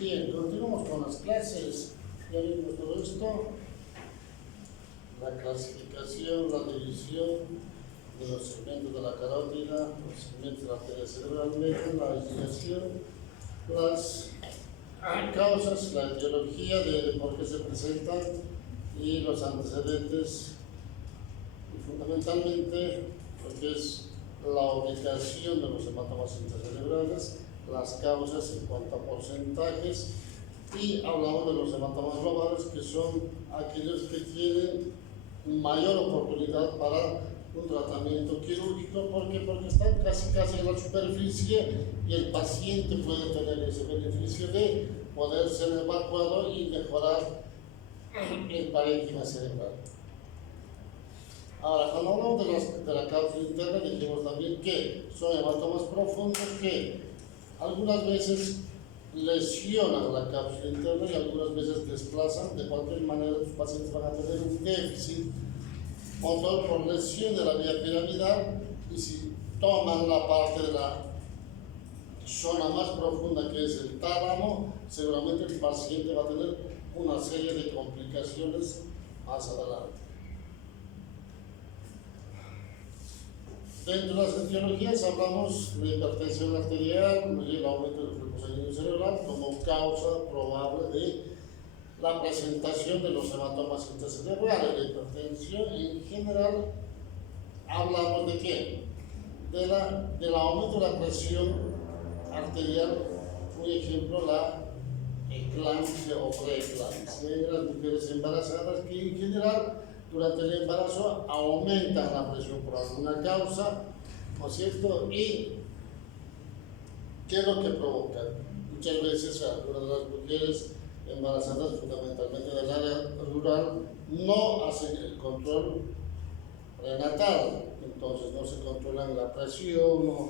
Bien, continuamos con las clases. Ya vimos todo esto, la clasificación, la división de los segmentos de la carótida, los segmentos de la arteria cerebral media, la desviación, las causas, la etiología de por qué se presentan y los antecedentes, y fundamentalmente lo que es la ubicación de los hematomas intracerebrales, las causas en cuanto a porcentajes, y hablamos de los hematomas globales, que son aquellos que tienen mayor oportunidad para un tratamiento quirúrgico. ¿Por qué? Porque están casi en la superficie y el paciente puede tener ese beneficio de poder ser evacuado y mejorar el parénquima cerebral. Ahora, cuando hablamos de la cápsula interna, dijimos también que son hematomas profundos que algunas veces lesionan la cápsula interna y algunas veces desplazan. De cualquier manera, los pacientes van a tener un déficit motor por lesión de la vía piramidal, y si toman la parte de la zona más profunda, que es el tálamo, seguramente el paciente va a tener una serie de complicaciones más adelante. Dentro de las etiologías hablamos de hipertensión arterial y el aumento del flujo sanguíneo cerebral como causa probable de la presentación de los hematomas intracerebrales. La hipertensión en general, hablamos de qué? Del aumento de la presión arterial, por ejemplo la eclampsia o preeclampsia en las mujeres embarazadas, que en general durante el embarazo aumentan la presión por alguna causa, ¿no es cierto? Y ¿qué es lo que provoca? Muchas veces algunas de las mujeres embarazadas, fundamentalmente del área rural, no hacen el control prenatal, entonces no se controlan la presión, ¿no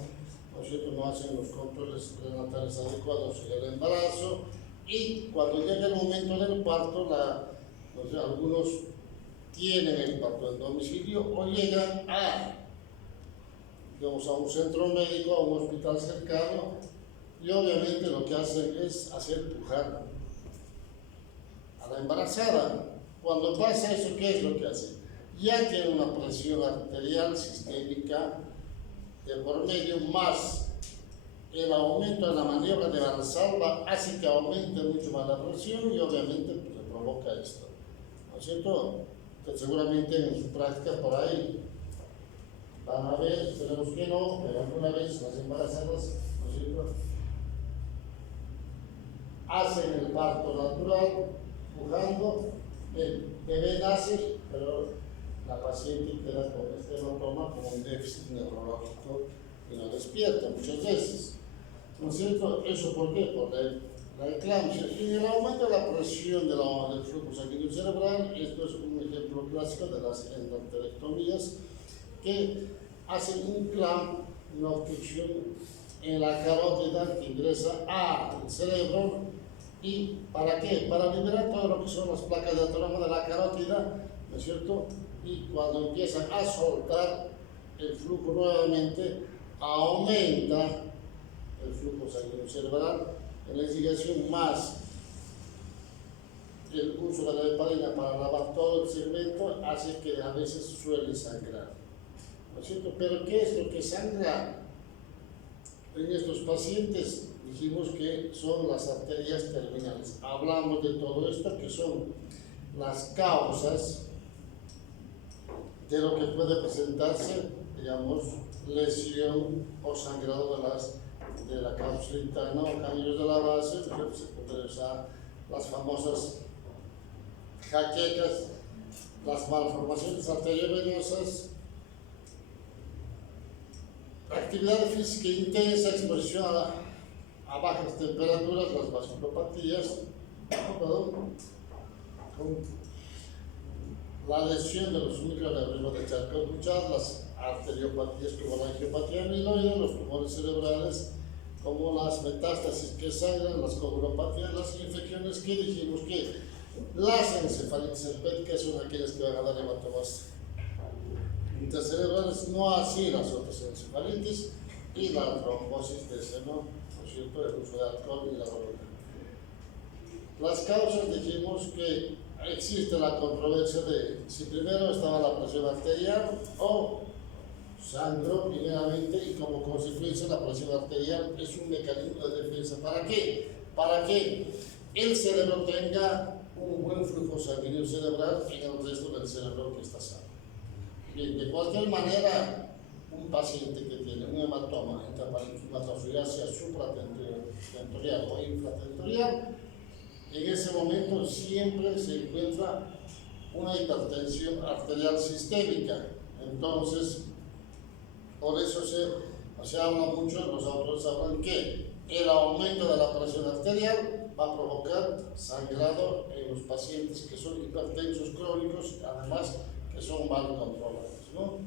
es cierto? No hacen los controles prenatales adecuados en el embarazo, y cuando llega el momento del parto, algunos tienen el parto en domicilio o llegan digamos, a un centro médico, a un hospital cercano, y obviamente lo que hacen es hacer pujar a la embarazada. Cuando pasa eso, ¿qué es lo que hacen? Ya tiene una presión arterial sistémica de por medio, más el aumento de la maniobra de Valsalva hace que aumente mucho más la presión, y obviamente pues, se provoca esto, ¿no es cierto? Entonces, seguramente en su práctica por ahí van a ver, esperemos que no, pero alguna vez las embarazadas, ¿no es cierto?, hacen el parto natural, pujando, el bebé nace, pero la paciente queda con este hematoma como un déficit neurológico y no despierta muchas veces, ¿no es cierto? ¿Eso por qué? Por la eclampsia y el aumento de la presión del flujo sanguíneo cerebral. Esto es un ejemplo clásico de las endarterectomías, que hacen un clamp, una obstrucción en la carótida que ingresa al cerebro. ¿Y para qué? Para liberar todo lo que son las placas de ateroma de la carótida, ¿no es cierto? Y cuando empiezan a soltar el flujo nuevamente, aumenta el flujo sanguíneo cerebral. En la irrigación, más el uso de la heparina para lavar todo el segmento, hace que a veces suele sangrar, ¿no es cierto? Pero ¿qué es lo que sangra? En estos pacientes dijimos que son las arterias terminales. Hablamos de todo esto, que son las causas de lo que puede presentarse, digamos, lesión o sangrado de la cápsula interna o cambios de la base. Se puede usar las famosas jaquecas, las malformaciones arteriovenosas, actividad física intensa, exposición a bajas temperaturas, las vasculopatías, con la lesión de los microaneurismas de Charcot-Bouchard, las arteriopatías como la angiopatía amiloide, los tumores cerebrales como las metástasis que sangran, las coagulopatías, las infecciones que dijimos que las encefalitis herpéticas son aquellas que van a dar hematomas intracerebrales, no así las otras encefalitis, y la trombosis de seno, ¿no es cierto?, el uso de alcohol y la droga. Las causas dijimos que existe la controversia de si primero estaba la presión arterial o sangró primeramente y como consecuencia la presión arterial es un mecanismo de defensa. ¿Para qué? Para que el cerebro tenga un buen flujo sanguíneo cerebral en el resto del cerebro que está sano. Bien, de cualquier manera, un paciente que tiene un hematoma intraparenquimatoso, ya sea supratentorial o infratentorial, en ese momento siempre se encuentra una hipertensión arterial sistémica. Entonces, por eso se habla mucho, los autores hablan que el aumento de la presión arterial va a provocar sangrado en los pacientes que son hipertensos crónicos, además que son mal controlados, ¿no?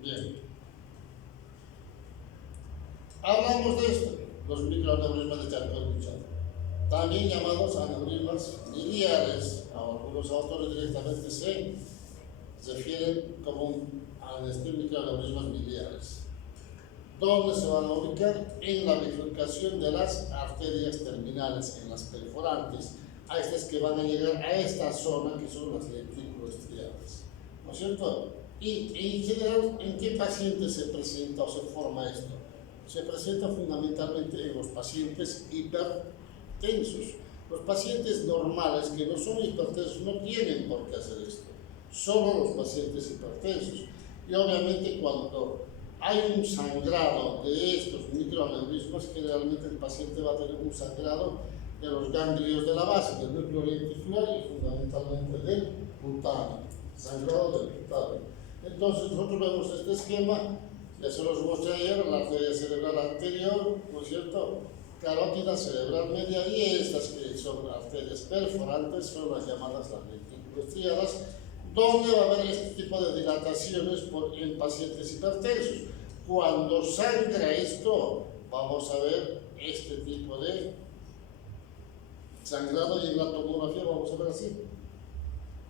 Bien. Hablamos de esto, los microaneurismas de Charcot-Marie, también llamados aneurismas miliares. Algunos autores directamente se refieren como a estos microaneurismas miliares. ¿Dónde se van a ubicar? En la bifurcación de las arterias terminales, en las perforantes, a estas que van a llegar a esta zona que son las ventrículoestriadas, ¿no es cierto? Y en general, ¿en qué paciente se presenta o se forma esto? Se presenta fundamentalmente en los pacientes hipertensos. Los pacientes normales que no son hipertensos no tienen por qué hacer esto, solo los pacientes hipertensos. Y obviamente cuando hay un sangrado de estos microaneurismas, generalmente el paciente va a tener un sangrado de los ganglios de la base, del núcleo lenticular y fundamentalmente del cutáneo, sangrado del cutáneo. Entonces nosotros vemos este esquema, ya se los mostré ayer, la arteria cerebral anterior, ¿no es cierto?, carótida cerebral media, y estas que son arterias perforantes son las llamadas las ventrículoestriadas, donde va a haber este tipo de dilataciones en pacientes hipertensos. Cuando sangra esto, vamos a ver este tipo de sangrado, y en la tomografía vamos a ver así.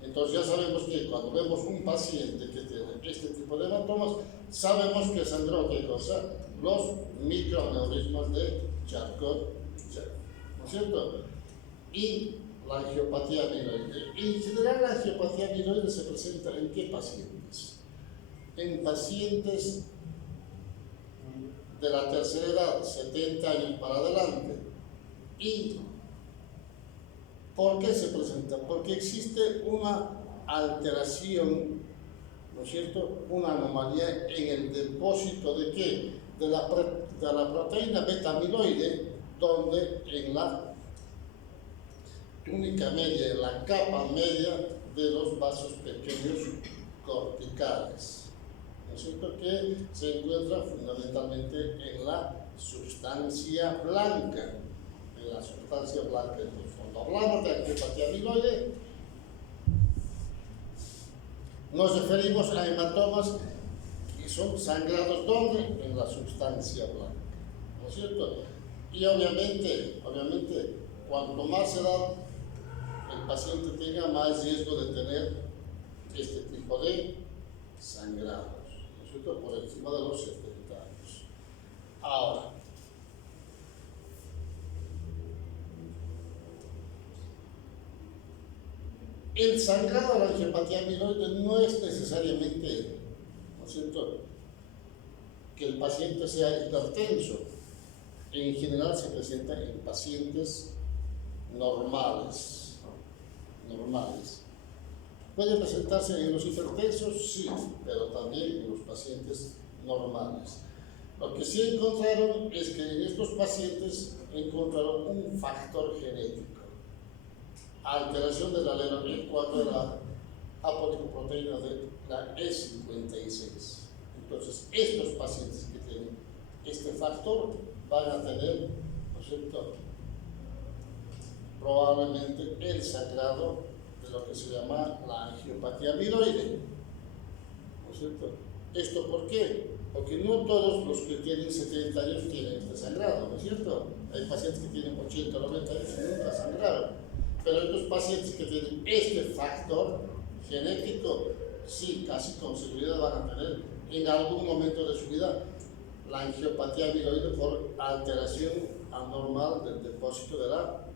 Entonces ya sabemos que cuando vemos un paciente que tiene este tipo de hematomas, sabemos que sangró ¿qué cosa? Los microaneurismas de Charcot-Marie, ¿no es cierto? Y la angiopatía amiloide. En general, la angiopatía amiloide se presenta ¿en qué pacientes? En pacientes de la tercera edad, 70 años para adelante. ¿Y por qué se presenta? Porque existe una alteración, ¿no es cierto?, una anomalía en el depósito de ¿qué? De la proteína beta-amiloide, donde en la túnica media, en la capa media de los vasos pequeños corticales, ¿no es cierto?, que se encuentra fundamentalmente en la sustancia blanca, Cuando hablamos de angiopatía amiloide, nos referimos a hematomas que son sangrados ¿dónde? En la sustancia blanca, ¿no es cierto? Y obviamente, cuanto más edad el paciente tenga, más riesgo de tener este tipo de sangrados, ¿no es cierto?, por encima de los 70 años. Ahora, el sangrado de la angiopatía amiloide no es necesariamente, ¿no es cierto?, que el paciente sea hipertenso. En general se presenta en pacientes normales. Puede presentarse en los hipertensos, sí, pero también en los pacientes normales. Lo que sí encontraron es que en estos pacientes encontraron un factor genético, alteración del alelo E4 de la apolipoproteína de la E56. Entonces, estos pacientes que tienen este factor van a tener, ¿no es cierto?, probablemente el sangrado de lo que se llama la angiopatía amiloide, ¿no es cierto? ¿Esto por qué? Porque no todos los que tienen 70 años tienen este sangrado, ¿no es cierto? Hay pacientes que tienen 80 o 90 años y nunca sangraron. Pero estos pacientes que tienen este factor genético, sí, casi con seguridad van a tener en algún momento de su vida la angiopatía amiloide por alteración anormal del depósito de la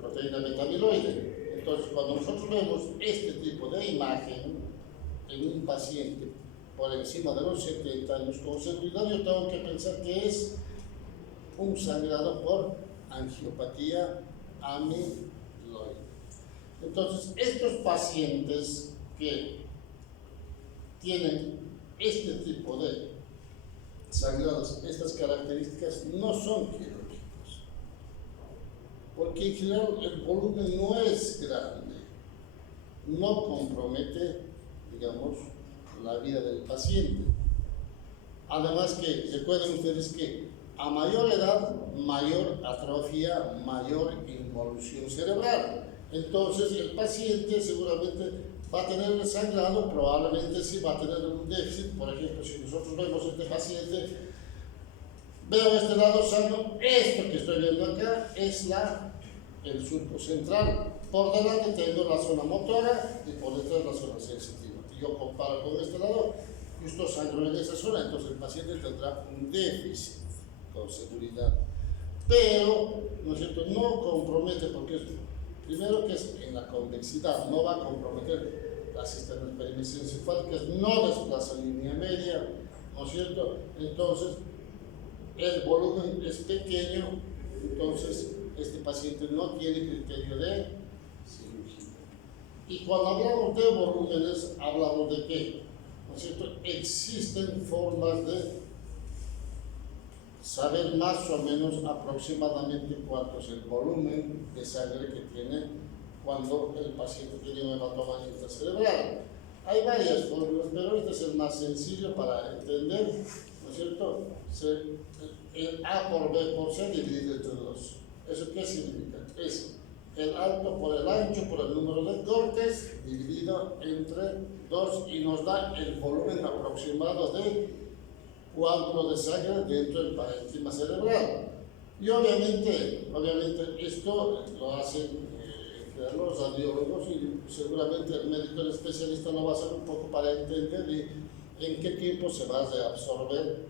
proteína beta-amiloide. Entonces, cuando nosotros vemos este tipo de imagen en un paciente por encima de los 70 años con seguridad, yo tengo que pensar que es un sangrado por angiopatía amiloide. Entonces, estos pacientes que tienen este tipo de sangrados, estas características, no son quirúrgicos, porque en general el volumen no es grande, no compromete, digamos, la vida del paciente. Además que recuerden ustedes que a mayor edad, mayor atrofia, mayor involución cerebral. Entonces el paciente seguramente va a tener el sangrado, probablemente sí va a tener un déficit. Por ejemplo, si nosotros vemos este paciente, veo este lado sano, esto que estoy viendo acá es el surco central. Por delante tengo la zona motora y por detrás la zona sensitiva. Yo comparo con este lado, justo sangro en esa zona, entonces el paciente tendrá un déficit con seguridad. Pero, ¿no es cierto?, no compromete, porque primero que es en la convexidad, no va a comprometer las cisternas perimesencefálicas, no desplaza línea media, ¿no es cierto? Entonces, el volumen es pequeño, entonces este paciente no tiene criterio de cirugía. Y cuando hablamos de volúmenes, hablamos de qué, ¿no es cierto? Existen formas de saber más o menos aproximadamente cuánto es el volumen de sangre que tiene cuando el paciente tiene un hematoma intracerebral. Hay varias formas, pero este es el más sencillo para entender, ¿no es cierto? El A por B por C dividido entre 2. ¿Eso qué significa? Es el alto por el ancho por el número de cortes dividido entre 2 y nos da el volumen aproximado de coágulo de sangre dentro del parénquima cerebral. Y obviamente esto lo hacen los radiólogos y seguramente el médico especialista lo va a hacer un poco para entender en qué tiempo se va a reabsorber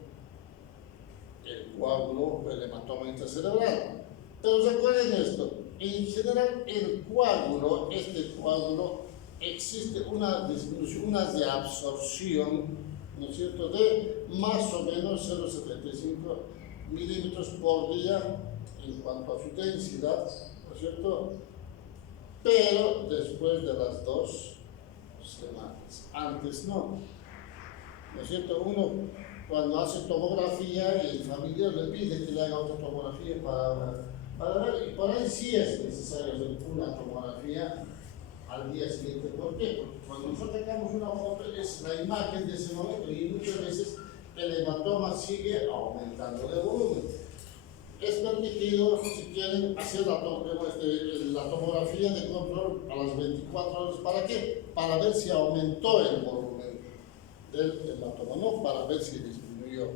el coágulo, el hematoma intracerebral. Pero recuerden esto, en general el coágulo, existe una disminución, una reabsorción, ¿no es cierto?, de más o menos 0,75 milímetros por día en cuanto a su densidad, ¿no es cierto?, pero después de las 2 semanas, antes no. ¿No es cierto? Uno cuando hace tomografía y el familiar le pide que le haga otra tomografía para ver, y por ahí sí es necesario hacer una tomografía al día siguiente. ¿Por qué? Porque cuando nosotros sacamos una foto es la imagen de ese momento y muchas veces el hematoma sigue aumentando de volumen. Es permitido, si quieren, hacer la tomografía de control a las 24 horas. ¿Para qué? Para ver si aumentó el volumen del hematoma, no para ver si disminuyó.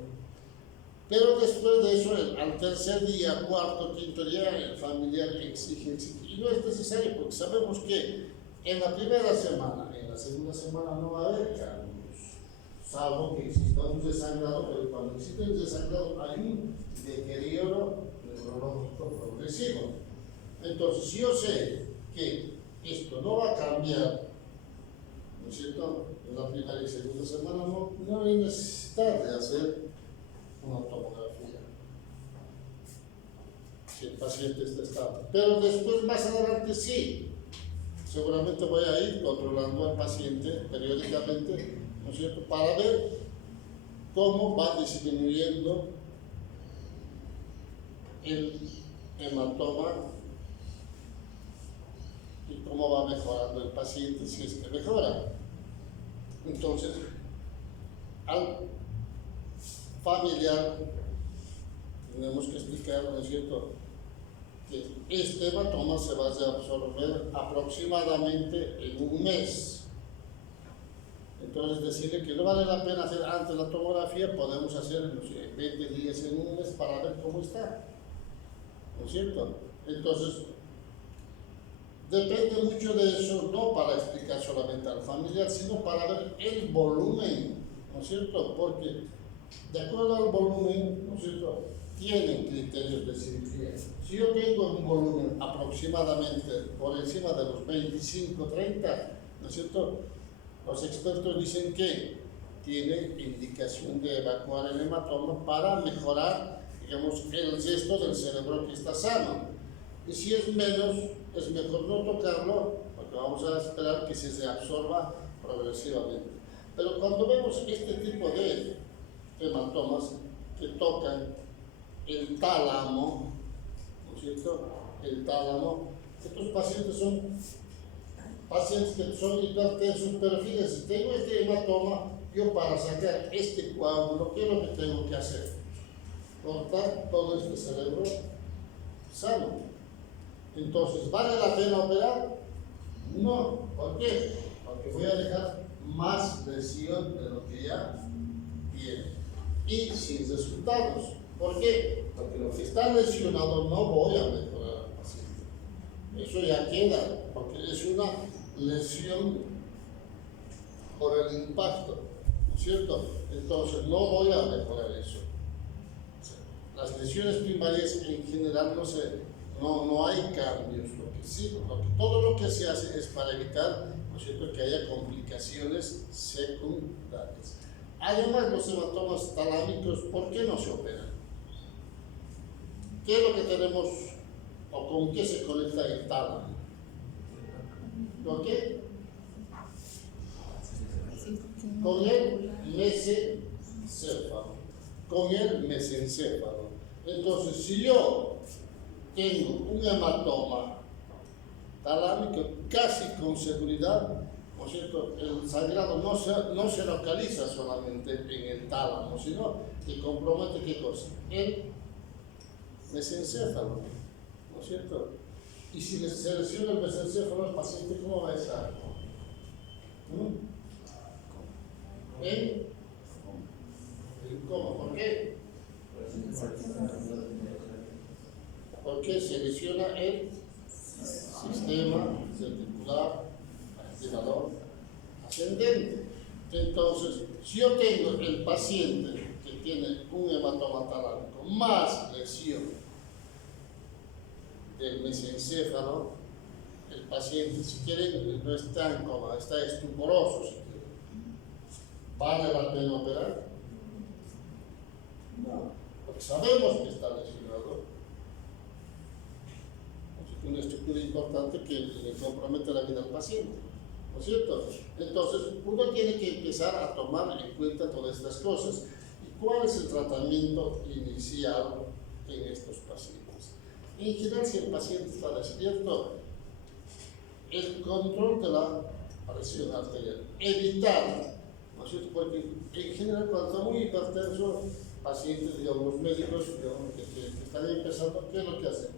Pero después de eso, al tercer día, cuarto, quinto día, el familiar exige. Y no es necesario porque sabemos que en la primera semana, en la segunda semana no va a haber cambios, salvo que exista un desangrado, pero cuando existe un desangrado hay un deterioro neurológico progresivo. Entonces, si yo sé que esto no va a cambiar, ¿no es cierto?, en la primera y segunda semana no hay necesidad de hacer una tomografía si el paciente está estable. Pero después, más adelante, sí, seguramente voy a ir controlando al paciente periódicamente, ¿no es cierto?, para ver cómo va disminuyendo el hematoma y cómo va mejorando el paciente, si es que mejora. Entonces, al familiar tenemos que explicar, ¿no es cierto?, que este hematoma se va a reabsorber aproximadamente en un mes. Entonces, decirle que no vale la pena hacer antes la tomografía, podemos hacer, no sé, 20 días en un mes para ver cómo está, ¿no es cierto? Entonces, depende mucho de eso, no para explicar solamente al familiar, sino para ver el volumen, ¿no es cierto? Porque de acuerdo al volumen, ¿no es cierto?, tienen criterios de cirugía. Si yo tengo un volumen aproximadamente por encima de los 25-30, ¿no es cierto?, los expertos dicen que tiene indicación de evacuar el hematoma para mejorar, digamos, el resto del cerebro que está sano. Y si es menos, es mejor no tocarlo, porque vamos a esperar que se reabsorba progresivamente. Pero cuando vemos este tipo de hematomas que tocan el tálamo, ¿no es cierto?, el tálamo, estos pacientes son pacientes que son hipertensos, pero fíjense, tengo este hematoma, yo para sacar este coágulo, ¿qué es lo que tengo que hacer? Cortar todo este cerebro sano. Entonces, ¿vale la pena operar? No. ¿Por qué? Porque voy a dejar más lesión de lo que ya tiene y sin resultados. ¿Por qué? Porque lo que está lesionado no voy a mejorar al paciente. Eso ya queda, porque es una lesión por el impacto, ¿no es cierto? Entonces no voy a mejorar eso. Las lesiones primarias en general no hay cambios. Todo lo que se hace es para evitar, ¿no es cierto?, que haya complicaciones secundarias. Además, los hematomas talámicos, ¿por qué no se operan? ¿Qué es lo que tenemos o con qué se conecta el tálamo? ¿Con qué? Con el mesencéfalo. Con el mesencéfalo. Entonces, si yo tengo un hematoma talámico, casi con seguridad, ¿no es cierto?, el sangrado no se localiza solamente en el tálamo, sino que compromete ¿qué cosa? El mesencéfalo, ¿no es cierto? Y si se lesiona el mesencéfalo, el paciente, ¿cómo va a estar? ¿Cómo? ¿Por qué? Porque se lesiona el sistema reticular activador ascendente. Entonces, si yo tengo el paciente que tiene un hematoma talámico más lesión del mesencéfalo, el paciente, si quieren, no está en coma, está estuporoso, si quieren. ¿Vale la pena operar? No, porque sabemos que está lesionado. Es una estructura importante que le compromete la vida al paciente, ¿no es cierto? Entonces, uno tiene que empezar a tomar en cuenta todas estas cosas. ¿Y cuál es el tratamiento inicial en estos pacientes? En general, si el paciente está despierto, el control de la presión arterial, evitar, ¿no es cierto? Porque en general, cuando está muy hipertenso, pacientes, digamos, médicos, digamos, que están empezando, ¿qué es lo que hacen?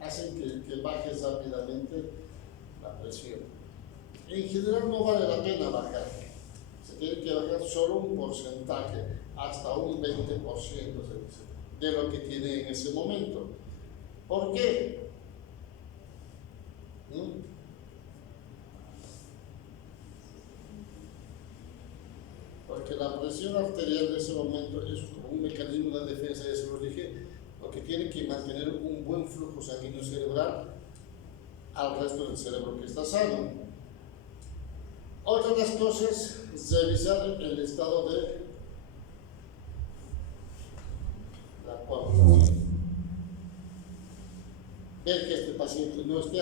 Hacen que baje rápidamente la presión. En general no vale la pena bajar. Se tiene que bajar solo un porcentaje, hasta un 20% de lo que tiene en ese momento. ¿Por qué? Porque la presión arterial en ese momento es como un mecanismo de defensa, ya se lo dije, porque tiene que mantener un buen flujo sanguíneo cerebral al resto del cerebro que está sano. Otra de las cosas es revisar el estado de la coagulación. Ver que este paciente no esté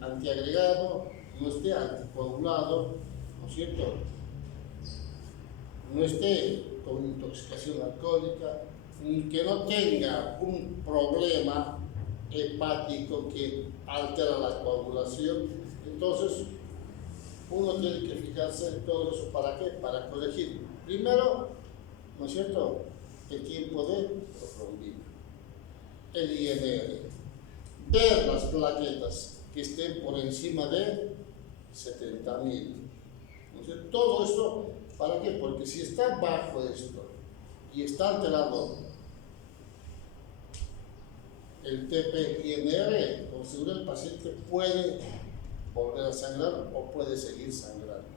antiagregado, no esté anticoagulado, ¿no es cierto?, no esté con intoxicación alcohólica, que no tenga un problema hepático que altera la coagulación. Entonces, uno tiene que fijarse en todo eso. ¿Para qué? Para corregir. Primero, ¿no es cierto?, el tiempo de protrombina, el INR. Ver las plaquetas que estén por encima de 70.000. ¿No es cierto? Todo esto, ¿para qué? Porque si está bajo esto y está alterado el TP-INR, con seguridad el paciente puede volver a sangrar o puede seguir sangrando.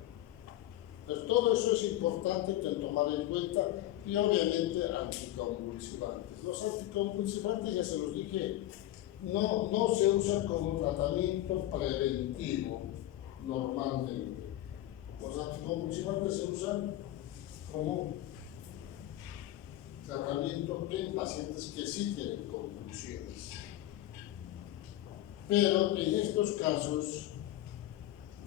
Entonces, todo eso es importante tomar en cuenta y obviamente anticonvulsivantes. Los anticonvulsivantes, ya se los dije, no se usan como tratamiento preventivo normalmente. Los anticonvulsivantes se usan como tratamiento en pacientes que sí tienen convulsiones. Pero en estos casos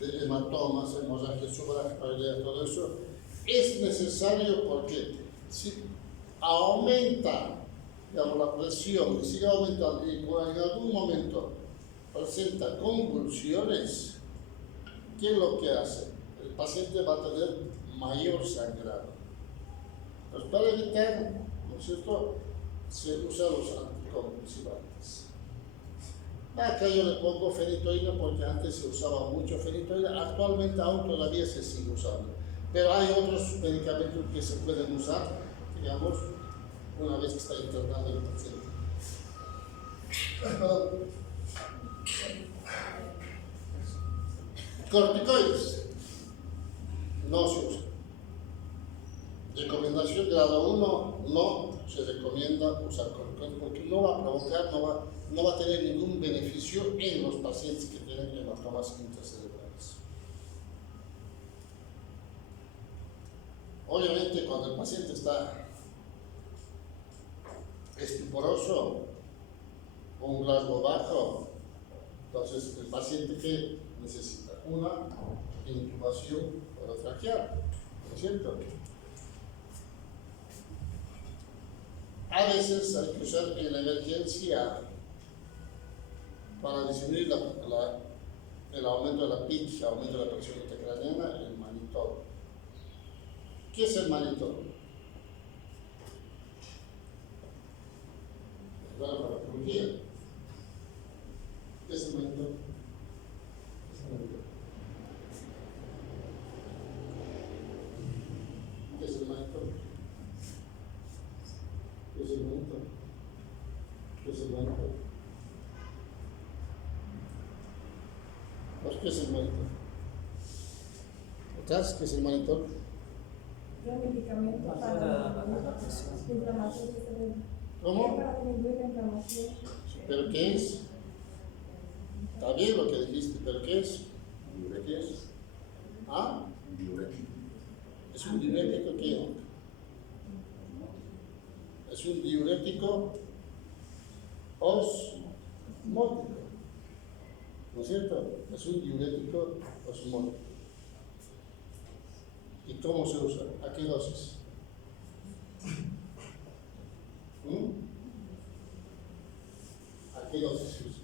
de hematomas, hemorragia subarachnoidea, todo eso, es necesario porque si aumenta, digamos, la presión y sigue aumentando y en algún momento presenta convulsiones, ¿qué es lo que hace? El paciente va a tener mayor sangrado. Pues para evitar, ¿no es cierto?, se usan los anticonvulsivantes. Acá yo le pongo fenitoína porque antes se usaba mucho fenitoína, actualmente aún todavía se sigue usando. Pero hay otros medicamentos que se pueden usar, digamos, una vez que está internado el paciente. Corticoides no se usan. Recomendación grado 1, no se recomienda usar corticoides porque no va a provocar, no va a tener ningún beneficio en los pacientes que tienen hematomas intracerebrales. Obviamente, cuando el paciente está estuporoso o un rasgo bajo, entonces el paciente que necesita una intubación orotraqueal, ¿no es cierto? A veces hay que usar en la emergencia para disminuir el aumento de la pitch, el aumento de la presión intracraneana, el manitol. ¿Qué es el manitol? La farmacología. ¿Qué es el manitol? ¿Qué es el manitol? ¿Qué es el manitol? ¿Qué es el manitol? ¿Qué es el manitol? ¿Sabes qué es el manitol? Un medicamento para la inflamación. ¿Cómo? Para disminuir la inflamación. ¿Pero qué es? Está bien lo que dijiste, ¿pero qué es? ¿Qué es? ¿Ah? ¿Es un diurético qué? Es un diurético osmótico, ¿no es cierto? Es un diurético osmótico. ¿Y cómo se usa? ¿A qué dosis? ¿A qué dosis se usa?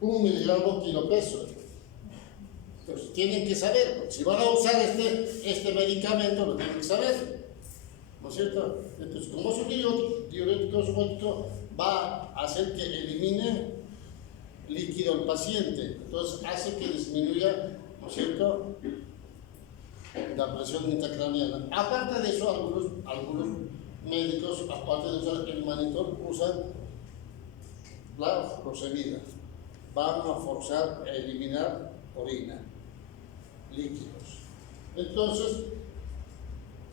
1 miligramo kilo peso. Entonces tienen que saber, si van a usar este medicamento, lo tienen que saber, ¿no es cierto? Entonces, como es un diurético osmótico, va a hacer que elimine líquido al paciente, entonces hace que disminuya, ¿no es cierto?, la presión intracraneana. Aparte de eso, algunos médicos, aparte de usar el manitol, usan la furosemida. Van a forzar a eliminar orina, líquidos. Entonces,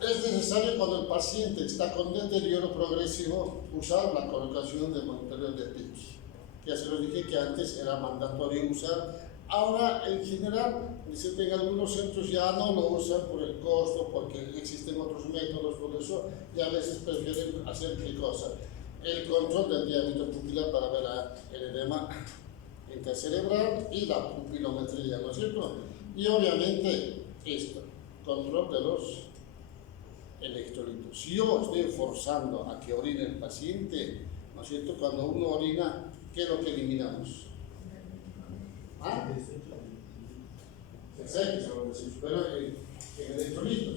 es necesario cuando el paciente está con deterioro progresivo usar la colocación de monitoreo de pitch. Ya se lo dije que antes era mandatorio usar. Ahora, en general, en algunos centros ya no lo usan por el costo, porque existen otros métodos, por eso, y a veces prefieren hacer qué cosa. El control del diámetro pupilar para ver el edema intracerebral y la pupilometría, ¿no es cierto? Y obviamente esto, control de los electrolitos. Si yo estoy forzando a que orine el paciente, ¿no es cierto? Cuando uno orina, ¿qué es lo que eliminamos? ¿Ah? Exacto, pero en electrolitos.